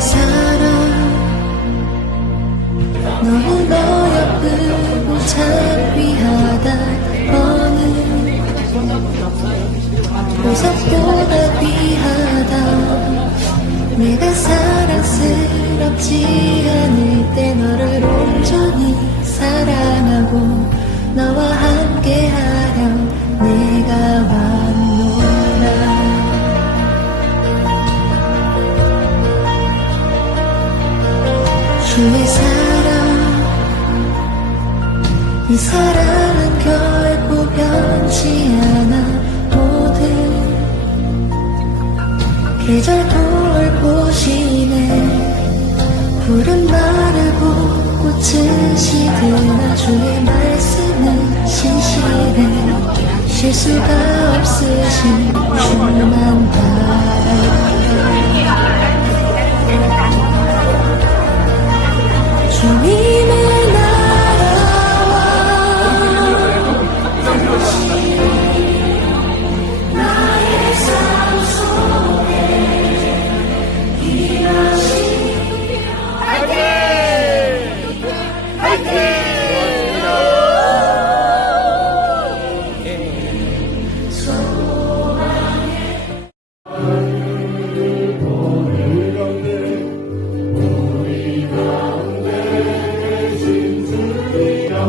사랑 너무너 예쁘고 참 귀하다 너는 보석보다 귀하다 내가 사랑스럽지 않을 때 너를 온전히 사랑하고 너와 함께하려 내가 계절 돌 보시네. 푸른 마르고 꽃은 시드나 주의 말씀은 신실해. 실수가 없으신 주만 바라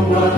우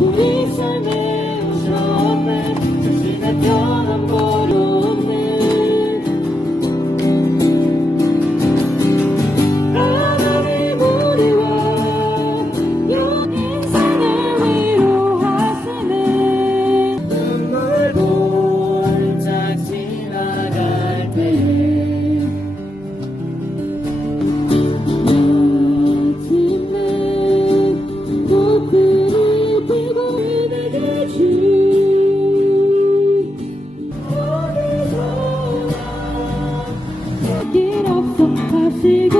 우리 삶에 오셨네 주시는 변함 길 없어. 다시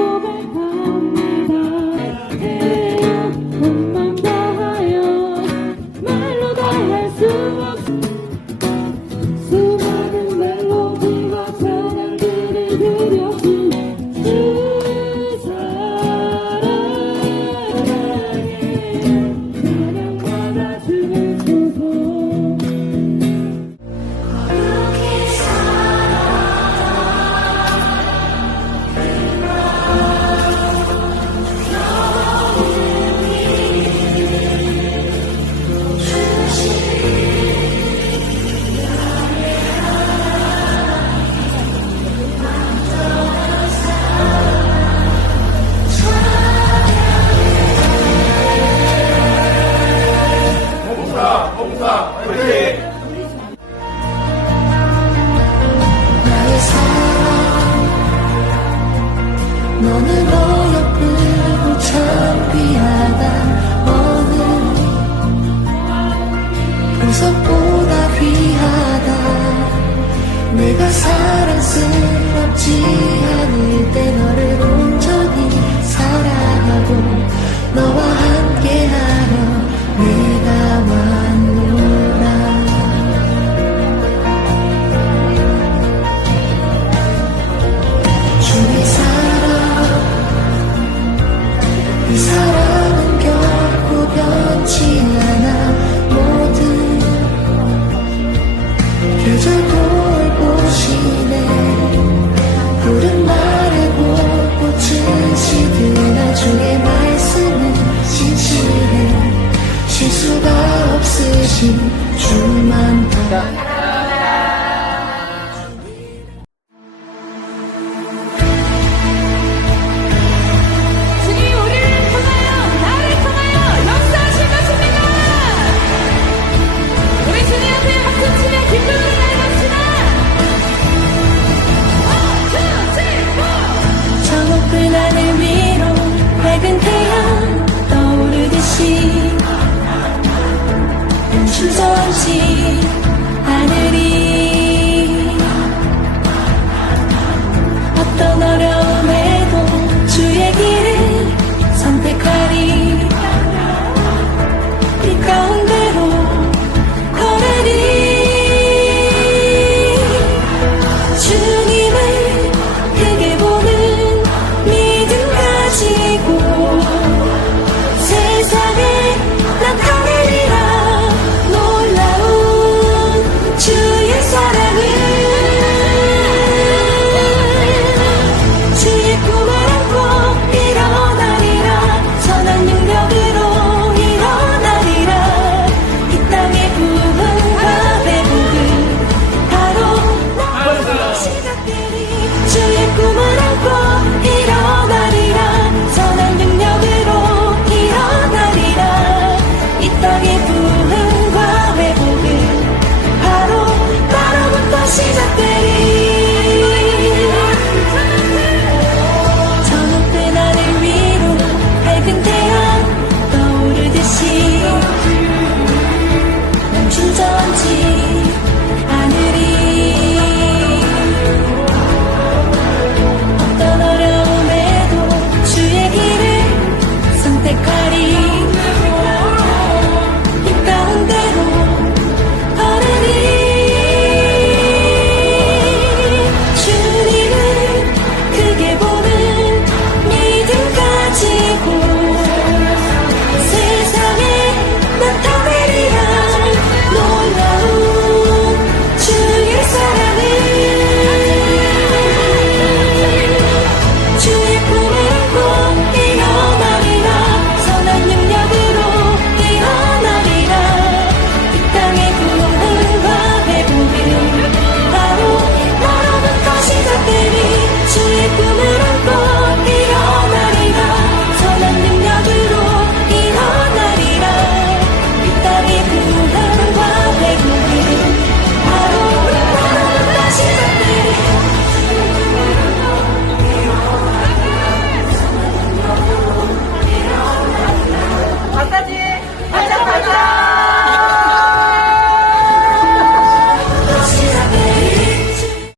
안쓰럽지. 않을 주만 다